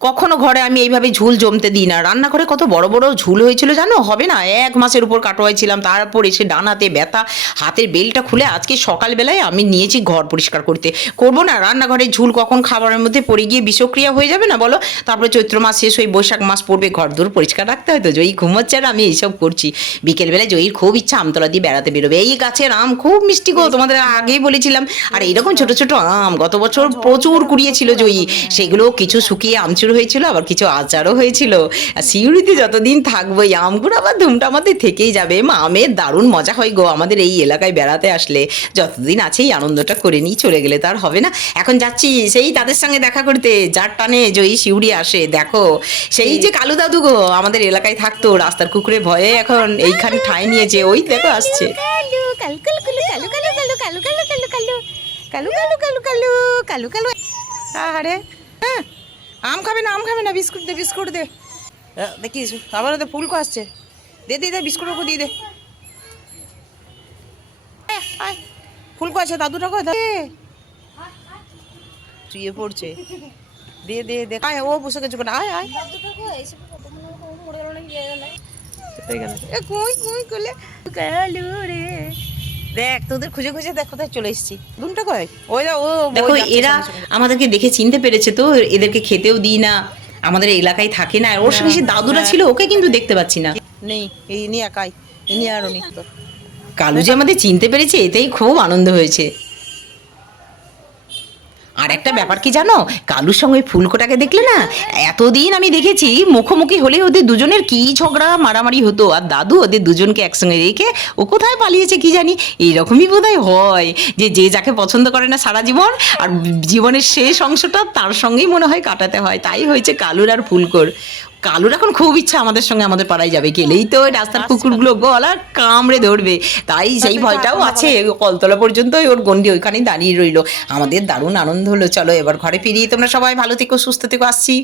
কখনো ঘরে আমি এইভাবে ঝুল জমতে দিই না। রান্নাঘরে কত বড় বড় ঝুল হয়েছিল জানো, হবে না, 1 মাসের উপর কাটোয়ায় ছিলাম, তারপর এসে ডানাতে ব্যথা, হাতের বেলটা খুলে আজকে সকালবেলায় আমি নিয়েছি ঘর পরিষ্কার করতে। করবো না? রান্নাঘরে ঝুল কখন খাবারের মধ্যে পড়ে গিয়ে বিষক্রিয়া হয়ে যাবে না বলো? তারপরে চৈত্র মাস শেষ হয়ে বৈশাখ মাস পড়বে, ঘর দূর পরিষ্কার রাখতে হয়। তো জয়ী ঘুমোচ্ছে আর আমি এইসব করছি। বিকেলবেলায় জয়ীর খুব ইচ্ছা আমতলা দিয়ে বেড়াতে বেরোবে। এই গাছের আম খুব মিষ্টি গো, তোমাদের আগেই বলেছিলাম। আর এইরকম ছোট ছোট আম গত বছর প্রচুর কুড়িয়েছিল জয়ী, সেগুলো কিছু শুকিয়ে আমচুর হয়েছিল, আবার কিছু আচারও হয়েছিল। আর সিউড়িতে যতদিন থাকবো এই আমগুলো আবার ধুমটা আমাদের থেকেই যাবে। আমের দারুণ মজা হয় গো আমাদের এই এলাকায় বেড়াতে আসলে। যতদিন আছে এই আনন্দটা করে নিই, চলে গেলে তার হবে না। এখন যাচ্ছি সেই তাদের সঙ্গে দেখা করতে, যার টানে জয়ী শিউড়ি আসে। দেখো সেই যে কালু দাদু গো, আমাদের এলাকায় থাকতো, রাস্তার কুকুরে ভয়ে এখন এইখানে ঠাঁই নিয়েছে। ওই দেখো আসছে। কালু কালু কালু কালু কালু কালু কালু কালু কালু কালু কালু কালু কালু কালু কালু কালু। আরে হ্যাঁ, আম খাবে না, আম খাবে না, বিস্কুট দে, বিস্কুট দে। দেখিস আবার ওদের ফুলকো আসছে, দে দে দে, বিস্কুট ওকে দিয়ে দে। ফুলকো আছে, দাদুটা কয়? শুয়ে পড়ছে, দে দে দে, আয় ও বসে গেছে, আয় আয়। কই কই কোলে কালু রে, দেখ তোদের খুঁজে খুঁজে দেখ কোথায় চলে এসেছি। দুনটা কয় ওই ও দেখো এরা আমাদেরকে দেখে চিনতে পেরেছে, তো এদেরকে খেতেও দিই না, আমাদের এলাকায় থাকে না। ওর সঙ্গে সে দাদুরা ছিল, ওকে কিন্তু দেখতে পাচ্ছি না। নেই, এই নিয়ে একাই, এই নিয়ে আরো নেই তো। কালু যে আমাদের চিনতে পেরেছে, এতেই খুব আনন্দ হয়েছে। আর একটা ব্যাপার কি জানো, কালুর সঙ্গে ফুলকোটাকে দেখলে না, এতদিন আমি দেখেছি মুখোমুখি হলে ওদের দুজনের কি ঝগড়া মারামারি হতো, আর দাদু ওদের দুজনকে একসঙ্গে রেখে ও কোথায় পালিয়েছে কি জানি। এইরকমই বোধহয় হয় যে যে যাকে পছন্দ করে না সারা জীবন, আর জীবনের শেষ অংশটা তার সঙ্গেই মনে হয় কাটাতে হয়। তাই হয়েছে কালুর আর ফুলকোর। কালুর এখন খুব ইচ্ছা আমাদের সঙ্গে আমাদের পাড়ায় যাবে, গেলেই তো ওই রাস্তার কুকুরগুলো গলা কামড়ে ধরবে। তাই সেই ভয়টাও আছে। কলতলা পর্যন্ত ওর গন্ডি ওইখানেই দাঁড়িয়ে রইলো। আমাদের দারুণ আনন্দ হলো। চলো এবার ঘরে ফিরিয়ে, তোমরা সবাই ভালো থেকো, সুস্থ থেকো, আসছি।